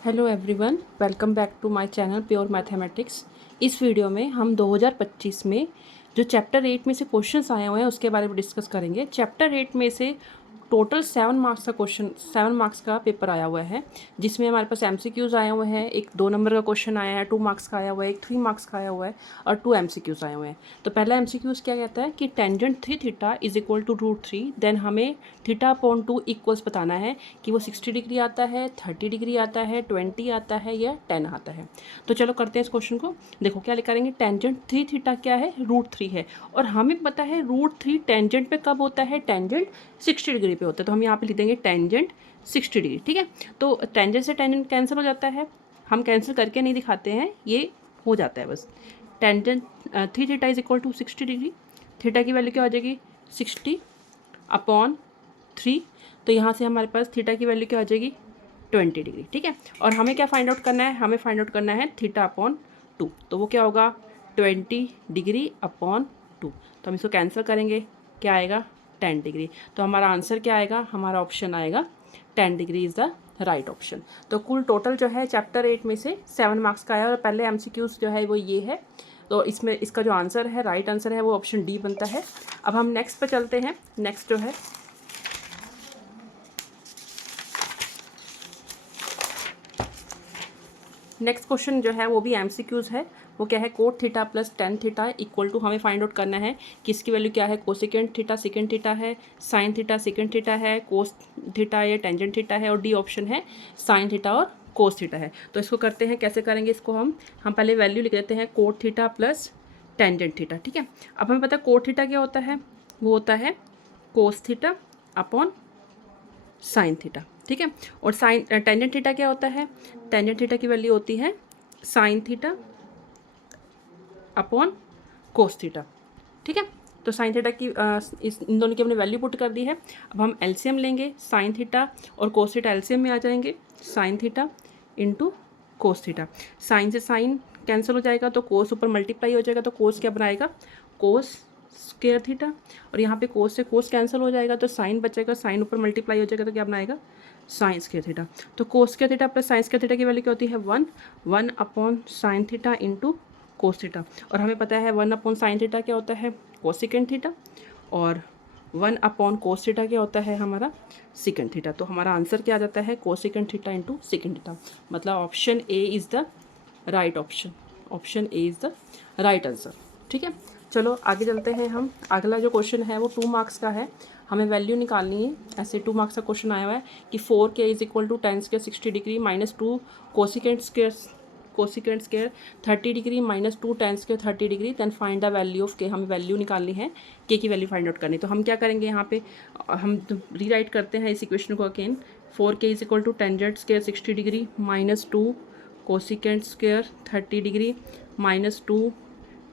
Hello everyone, welcome back to my channel pure mathematics. इस video में हम 2025 में जो चैप्टर 8 में से क्वेश्चंस आए हुए हैं उसके बारे में डिस्कस करेंगे। चैप्टर 8 में से टोटल 7 मार्क्स का क्वेश्चन 7 मार्क्स का पेपर आया हुआ है, जिसमें हमारे पास एमसीक्यूज़ आए हुए हैं। एक 2 नंबर का क्वेश्चन आया है, 2 मार्क्स का आया हुआ है, एक 3 मार्क्स का आया हुआ है और 2 एमसीक्यूज़ आए हुए हैं। तो पहला एमसीक्यूज़ क्या कहता है कि tangent 3 theta is equal to √3, then हमें थीटा अपॉन 2 इक्वल्स बताना है कि वो 60 डिग्री आता है, 30 डिग्री आता है, 20 आता है या 10 आता है। तो चलो करते हैं इस क्वेश्चन को। देखो क्या करेंगे, टेंजेंट 3 थीटा क्या है, √3 है और हमें पता है √3 टेंजेंट पे कब होता है, टेंजेंट 60 डिग्री पे होता है। तो हम यहाँ पे लिख देंगे टेंजेंट 60 डिग्री। ठीक है, तो टेंजेंट से टेंजेंट कैंसिल हो जाता है, हम कैंसिल करके नहीं दिखाते हैं, ये हो जाता है बस। Tangent 3 theta is equal to 60 degree. Theta की वैल्यू क्या हो जाएगी, 60 अपॉन 3। तो यहाँ से हमारे पास थीटा की वैल्यू क्या हो जाएगी, 20 डिग्री। ठीक है, और हमें क्या फाइंड आउट करना है, हमें फाइंड आउट करना है थीटा अपॉन 2। तो वो क्या होगा, 20 डिग्री अपॉन 2। तो हम इसको कैंसिल करेंगे, क्या आएगा, 10 डिग्री। तो हमारा आंसर क्या आएगा, हमारा ऑप्शन आएगा 10 degree is the right option. तो कुल टोटल जो है चैप्टर 8 में से 7 मार्क्स का है और पहले एमसीक्यूज़ जो है वो ये है। तो इसमें इसका जो आंसर है, राइट आंसर है, वो ऑप्शन डी बनता है। अब हम नेक्स्ट पे चलते हैं। नेक्स्ट जो है नेक्स्ट क्वेश्चन जो है वो भी एमसीक्यूज़ है। वो क्या है, cot theta plus tan theta equal to, हमें फाइंड आउट करना है कि इसकी वैल्यू क्या है, कोसिकेंट थीटा सेकेंड थीटा है, साइन थीटा सेकेंड थीटा है, कोस थीटा या टेंजेंट थीटा है और डी ऑप्शन है साइन थीटा और कोस थीटा है। तो इसको करते हैं, कैसे करेंगे इसको, हम पहले वैल्यू लिख देते हैं coat theta plus tangent theta. ठीक है, अब हमें पता है कोट थीटा क्या होता है, वो होता है cos theta upon sine theta. ठीक है, और साइन टेंजेंट थीटा क्या होता है, टेंजेंट थीटा की वैल्यू होती है sine theta upon cos theta. ठीक है, तो साइन थीटा की इन दोनों की हमने वैल्यू पुट कर दी है। अब हम एलसीएम लेंगे, साइन थीटा और कोस थीटा एलसीएम में आ जाएंगे, sine theta into cos theta. Sine से साइन कैंसिल हो जाएगा तो कोस ऊपर मल्टीप्लाई हो जाएगा, तो कोस क्या बनाएगा, कोस स्क्वायर थीटा। और यहाँ पे कोस से कोस कैंसिल हो जाएगा तो साइन बचेगा, साइन ऊपर मल्टीप्लाई हो जाएगा तो क्या बनाएगा, साइन स्क्वायर थीटा। तो cos square theta plus sine square theta की वैल्यू क्या होती है, 1 upon sine theta into cos theta. और हमें पता है 1 अपॉन साइन थीटा क्या होता है, कोसिकेंट थीटा, और 1 अपॉन कोस थीटा क्या होता है, हमारा सिकेंट थीटा। तो हमारा आंसर क्या आ जाता है, cosecant theta into secant theta. मतलब option A is the right option, option A is the right answer. ठीक है, चलो आगे चलते हैं हम। अगला जो क्वेश्चन है वो 2 मार्क्स का है, हमें वैल्यू निकालनी है। ऐसे 2 मार्क्स का क्वेश्चन आया हुआ है कि 4k is equal to tan square 60 degree minus 2 cosecant square 30 degree minus 2 tan square 30 degree, then find the value of K. हमें वैल्यू निकालनी है, के की वैल्यू फाइंड आउट करनी। तो हम क्या करेंगे, यहाँ पे हम रीराइट करते हैं इस इक्वेशन को again. 4k is equal to tangent square 60 degree minus 2 cosecant square 30 degree minus 2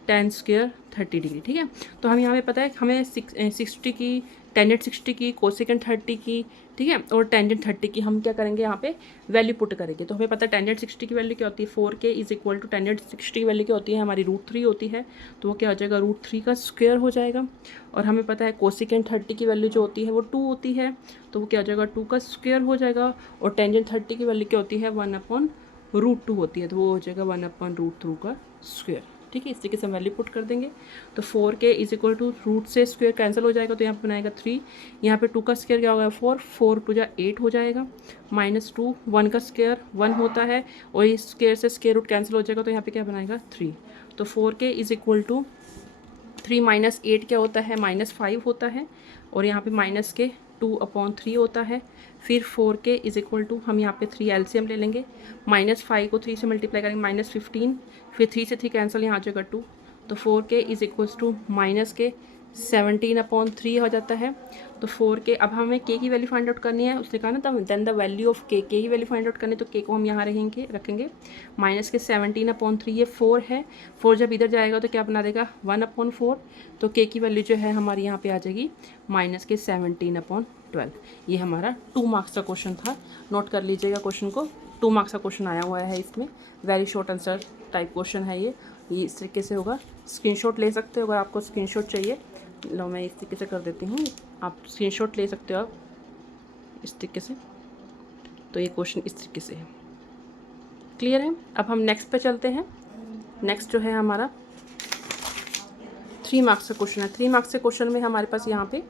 tan square 30 degree. ठीक है, तो हम यहाँ पे पता है हमें 60 की, टेंजेंट 60 की, कोसिकेंट 30 की, ठीक है, और टेंजेंट 30 की हम क्या करेंगे, यहाँ पे वैल्यू पुट करेंगे। तो हमें पता है टेंजेंट 60 की वैल्यू क्या होती है, 4k is equal to tangent 60 की वैल्यू क्या होती है, हमारी √3 होती है। तो वो क्या हो जाएगा, √3 का स्क्वायर हो जाएगा। और हमें पता है कोसिकेंट 30 की वैल्यू जो होती है वो 2 होती है, तो वो क्या हो जाएगा, 2 का स्क्वायर हो जाएगा। और टेंजेंट 30 की वैल्यू क्या होती है, 1 अपॉन √2 होती है, तो वो हो जाएगा 1 अपॉन √2 का स्क्वायर। ठीक है, इस तरीके से हम वैल्यू पुट कर देंगे। तो 4k is equal to root से स्क्वायर कैंसिल हो जाएगा तो यहाँ पे बनाएगा 3, यहाँ पे 2 का स्क्वायर क्या होगा, 4 टू जा 8 हो जाएगा, माइनस 2, 1 का स्क्वायर 1 होता है और इस स्क्वायर से स्क्वायर रूट कैंसिल हो जाएगा तो यहाँ पे क्या बनाएगा 3। तो 4k is equal to 3 minus 8 क्या होता है, -5 होता है, और यहाँ पे माइनस के 2 अपॉन 3 होता है। फिर 4k इज इक्वल टू, हम यहाँ पे 3 एलसीएम ले लेंगे, -5 को 3 से मल्टीप्लाई करेंगे -15, फिर 3 से 3 कैंसिल, यहाँ आ जाएगा 2। तो 4k is equals to minus के 17 अपॉन 3 हो जाता है। तो 4k, अब हमें k की वैल्यू फाइंड आउट करनी है, उसने कहा ना तब then the value of k की वैल्यू फाइंड आउट करनी है। तो k को हम यहाँ रखेंगे माइनस के 17 अपॉन 3, ये 4 है, 4 जब इधर जाएगा तो क्या बना देगा 1 अपॉन 4। तो k की वैल्यू जो है हमारी यहाँ पे आ जाएगी माइनस के 17 अपॉन 12। ये हमारा 2 मार्क्स का क्वेश्चन था, नोट कर लीजिएगा क्वेश्चन को। 2 मार्क्स का क्वेश्चन आया हुआ है, इसमें very short answer type question है ये इस तरीके से होगा। स्क्रीनशॉट ले सकते हो अगर आपको स्क्रीनशॉट चाहिए, लो मैं इस तरीके से कर देती हूँ, आप स्क्रीनशॉट ले सकते हो आप इस तरीके से। तो ये क्वेश्चन इस तरीके से है। क्लियर है। अब हम नेक्स्ट पे चलते हैं। नेक्स्ट जो है हमारा 3 मार्क्स का क्वेश्चन है। 3 मार्क्स के क्वेश्चन में हमारे पास यहाँ पे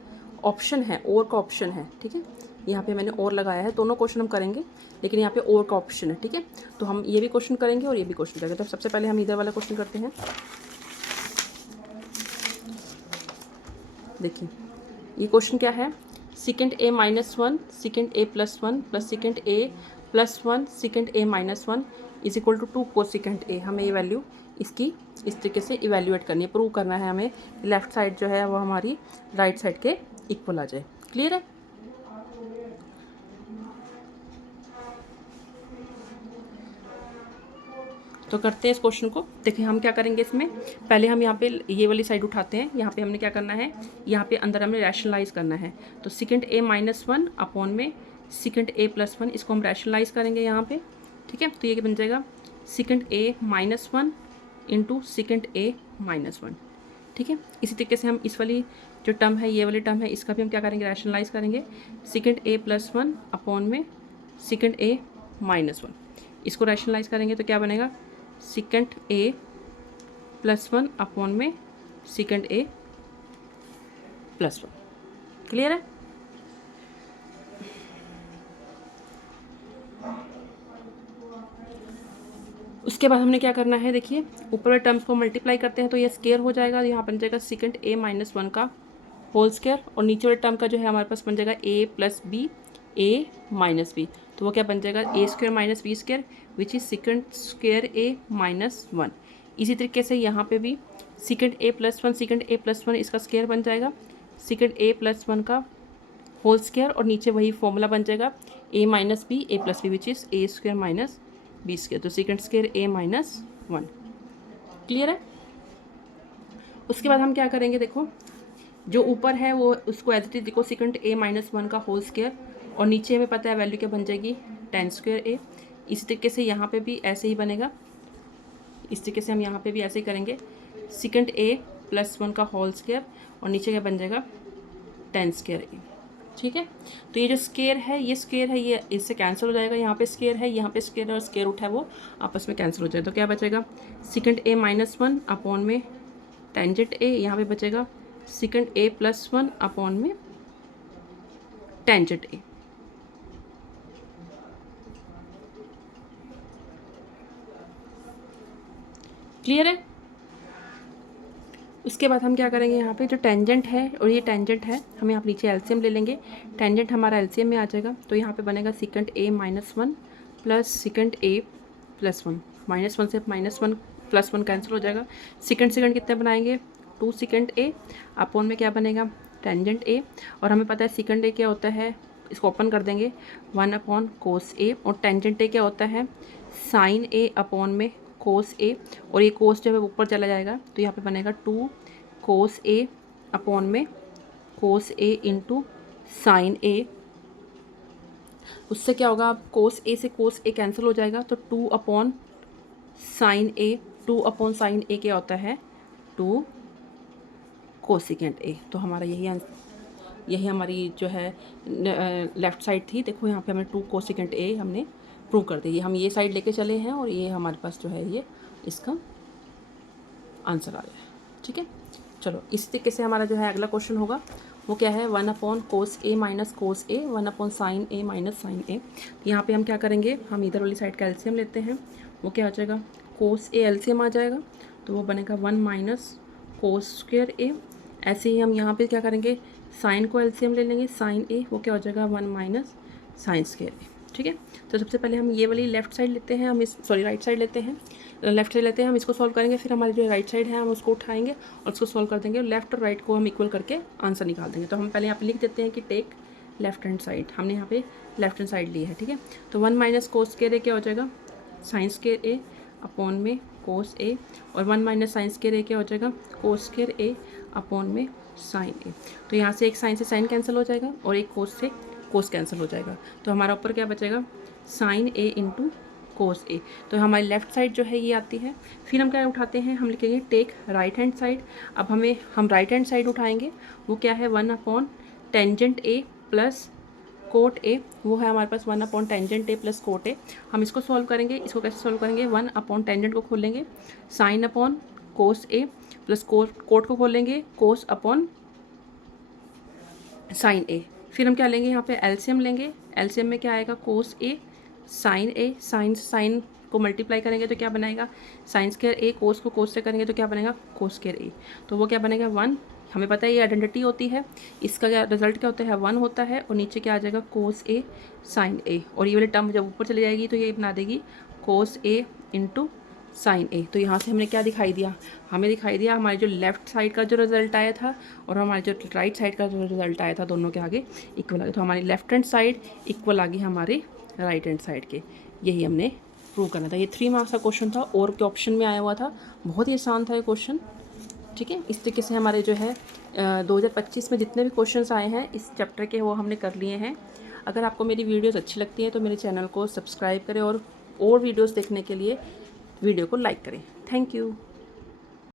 ऑप्शन है, और का ऑप्शन है, ठीक है। यहाँ पे मैंने और लगाया है, दोनों क्वेश्चन हम करेंगे, लेकिन यहाँ पे और का ऑप्शन है, ठीक है। तो हम ये भी क्वेश्चन करेंगे और ये भी क्वेश्चन करेंगे। तो सबसे पहले हम इधर वाला क्वेश्चन करते हैं। देखिए ये क्वेश्चन क्या है, secant a -1 secant a +1 plus secant a +1 secant a -1 is equal to 2 cosecant a। हमें ये वैल्यू इसकी इस तरीके से इवेल्यूएट करनी है, प्रूव करना है हमें। लेफ्ट साइड जो है वो हमारी राइट साइड के इक्वल आ जाए। क्लियर है। तो करते हैं इस क्वेश्चन को। देखिए हम क्या करेंगे इसमें, पहले हम यहाँ पे ये वाली साइड उठाते हैं। यहाँ पे हमने क्या करना है, यहाँ पे अंदर हमें रैशनलाइज करना है। तो सेकेंड a -1 अपॉन में सेकेंड a +1, इसको हम रैशनलाइज करेंगे यहाँ पे, ठीक है। तो ये बन जाएगा second a -1 into second a -1, ठीक है। इसी तरीके से हम इस वाली जो टर्म है, ये वाली टर्म है, इसका भी हम क्या करेंगे, रैशनलाइज करेंगे। सेकेंड a +1 अपॉन में सेकेंड a -1, इसको रैशनलाइज करेंगे तो क्या बनेगा, सेकेंड a +1 अपॉन में सेकेंड a +1। क्लियर है। उसके बाद हमने क्या करना है, देखिए ऊपर वाले टर्म्स को मल्टीप्लाई करते हैं तो ये स्क्वायर हो जाएगा। यहाँ बन जाएगा सेकेंड a -1 का होल स्क्वायर, और नीचे वाले टर्म का जो है हमारे पास बन जाएगा a + b a - b। तो वो क्या बन जाएगा, a² - b² which is second square a -1। इसी तरीके से यहाँ पे भी सेकेंड a +1 सेकेंड a +1 इसका स्क्वायर बन जाएगा, सेकेंड a +1 का होल स्क्वायर, और नीचे वही फॉर्मूला बन जाएगा a - b a + b which is a² - b²। तो सेकेंड स्क्वायर a -1। क्लियर है। उसके बाद हम क्या करेंगे, देखो जो ऊपर है वो उसको एज इट इज देखो, सेकेंड a -1 का होल स्क्वायर, और नीचे हमें पता है वैल्यू क्या बन जाएगी, tan² a। इसी तरीके से यहाँ पे भी ऐसे ही बनेगा। इस तरीके से हम यहाँ पे भी ऐसे ही करेंगे, सेकेंड a +1 का होल स्क्वायर, और नीचे क्या बन जाएगा, tan² a। ठीक है। तो ये जो स्क्वायर है, ये स्क्वायर है, ये इससे कैंसिल हो जाएगा। यहाँ पे स्क्वायर है, यहाँ पे स्क्वायर और स्क्वायर रूट है वो आपस में कैंसिल हो जाएगा। तो क्या बचेगा, सेकेंड a -1 अपॉन में टेंजेंट a, यहाँ पे बचेगा सेकेंड a +1 अपॉन में टेंजेंट a। क्लियर है। उसके बाद हम क्या करेंगे, यहाँ पे जो टेंजेंट है और ये टेंजेंट है, हम यहाँ पे नीचे एलसीएम ले लेंगे। टेंजेंट हमारा एलसीएम में आ जाएगा, तो यहाँ पे बनेगा second a -1 plus secant a +1। -1 से -1 +1 कैंसिल हो जाएगा। सेकेंड कितने बनाएंगे, 2 सेकेंड a अपॉन में क्या बनेगा, टेंजेंट a। और हमें पता है सेकेंड a क्या होता है, इसको ओपन कर देंगे, 1 अपॉन कोस a, और टेंजेंट a क्या होता है, साइन a अपॉन में कोस a, और ये कोस जो है ऊपर चला जाएगा, तो यहाँ पे बनेगा 2 कोस a अपॉन में कोस a इंटू साइन a। उससे क्या होगा, कोस a से कोस a कैंसिल हो जाएगा, तो 2 upon sine a। 2 upon sine a क्या होता है, 2 कोसेकेंट a। तो हमारा यही हमारी जो है लेफ़्ट साइड थी। देखो यहाँ पे हमें 2 कोसेकेंट a हमने प्रूव कर दी। हम ये साइड लेके चले हैं, और ये हमारे पास जो है ये इसका आंसर आ गया है। ठीक है, चलो इस तरीके से हमारा जो है अगला क्वेश्चन होगा, वो क्या है, 1 upon cos a minus cos a, 1 upon sine a minus sine a। यहाँ पे हम क्या करेंगे, हम इधर वाली साइड का एलसीएम लेते हैं। वो क्या हो जाएगा, कोस a एलसीएम आ जाएगा, तो वो बनेगा 1 माइनस कोस स्क्वायर a। ऐसे ही हम यहाँ पे क्या करेंगे, साइन को एलसीएम ले लेंगे, साइन a वो क्या हो जाएगा, 1 माइनस साइन स्क्वायर a। ठीक है, तो सबसे पहले हम ये वाली लेफ़्ट साइड लेते हैं, हम राइट साइड लेते हैं, लेफ्ट साइड लेते हैं, हम इसको सॉल्व करेंगे। फिर हमारी जो राइट साइड है हम उसको उठाएंगे और उसको सॉल्व कर देंगे, और लेफ्ट और राइट को हम इक्वल करके आंसर निकाल देंगे। तो हम पहले यहाँ पे लिख देते हैं कि टेक लेफ्ट हैंड साइड, हमने यहाँ पे लेफ्ट हैंड साइड ली है। ठीक है, तो 1 माइनस कोस स्क्वायर ए क्या हो जाएगा, साइन स्क्वायर ए अपॉन में कोस ए, और 1 माइनस साइन स्क्वायर ए क्या हो जाएगा, कोस स्क्वायर ए अपॉन में साइन ए। तो यहाँ से एक साइन से साइन कैंसिल हो जाएगा, और एक कोस से कोस कैंसिल हो जाएगा। तो हमारा ऊपर क्या बचेगा, साइन ए इंटू कोस ए। तो हमारी लेफ़्ट साइड जो है ये आती है। फिर हम क्या उठाते हैं, हम लिखेंगे टेक राइट हैंड साइड। अब हम राइट हैंड साइड उठाएंगे, वो क्या है, 1 upon tangent A plus cot A वो है हमारे पास 1 upon tangent A plus cot A. हम इसको सॉल्व करेंगे, इसको कैसे सॉल्व करेंगे, 1 अपॉन टेंजेंट को खोलेंगे साइन अपॉन कोस ए प्लस कोट को खोलेंगे कोस अपॉन साइन ए। फिर हम क्या लेंगे, यहाँ पे एलसीएम लेंगे। एलसीएम में क्या आएगा, कोस ए साइन ए, साइन को मल्टीप्लाई करेंगे तो क्या बनाएगा साइन स्क्वायर ए, कोस को कोस से करेंगे तो क्या बनेगा कोस स्क्वायर ए। तो वो क्या बनेगा 1। हमें पता है ये आइडेंटिटी होती है, इसका क्या रिजल्ट क्या होता है 1 होता है, और नीचे क्या आ जाएगा कोस ए साइन ए, और ये वाली टर्म जब ऊपर चली जाएगी तो ये बना देगी कोस ए इंटू साइन ए। तो यहाँ से हमने क्या दिखाई दिया, हमें दिखाई दिया हमारे जो लेफ़्ट साइड का जो रिज़ल्ट आया था और हमारे जो राइट साइड का जो रिज़ल्ट आया था दोनों के आगे इक्वल आ गया। तो हमारी लेफ्ट हैंड साइड इक्वल आ गई हमारे राइट हैंड साइड के। यही हमने प्रूव करना था। ये 3 मार्क्स का क्वेश्चन था और के ऑप्शन में आया हुआ था, बहुत ही आसान था ये क्वेश्चन। ठीक है, इस तरीके से हमारे जो है 2025 में जितने भी क्वेश्चंस आए हैं इस चैप्टर के वो हमने कर लिए हैं। अगर आपको मेरी वीडियोस अच्छी लगती हैं तो मेरे चैनल को सब्सक्राइब करें और वीडियोस देखने के लिए वीडियो को लाइक करें। Thank you.